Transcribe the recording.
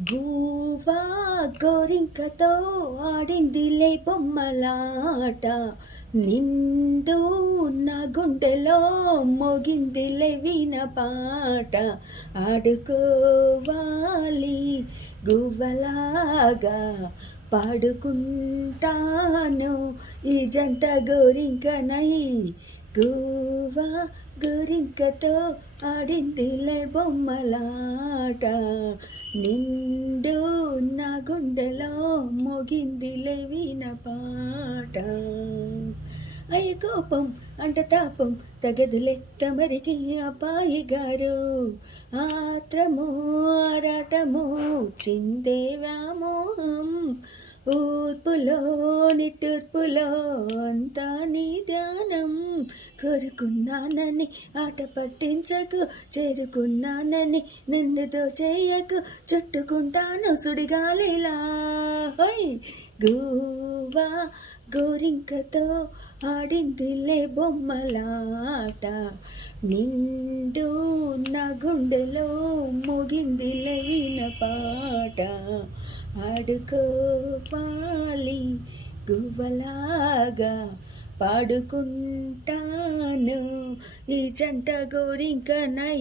గూవా గోరింకతో ఆడిందిలే బొమ్మలాట, నిండు నా గుండెలో మోగిందిలే వీణ పాట. ఆడుకోవాలి గువ్వలాగా పాడుకుంటాను ఈ జంట గోరింకనై. గువ్వా గోరింకతో ఆడిందిలే బొమ్మలాట, నిండు నా గుండెలో మోగిందిలే వీణ పాట. అయ్య కోపం అంట తాపం తగదులే తమరికి అబ్బాయి గారు, ఆత్రము ఆరాటము చిందే వ్యామోహం. ఊర్పులో నిట్టూర్పులో అంతా నీ ధ్యానం. కోరుకున్నానని ఆట పట్టించకు, చేరుకున్నానని నన్ను దోచేయకు, చుట్టుకుంటాను సుడిగాలిలా. గువ్వా గోరింకతో ఆడిందిలే బొమ్మలాట, నిండు నా గుండెలో మోగిందిలే వీణ పాట. ఆడుకోవాలి గువ్వలాగా పాడుకుంటాను ఈ జంట గోరింకనై.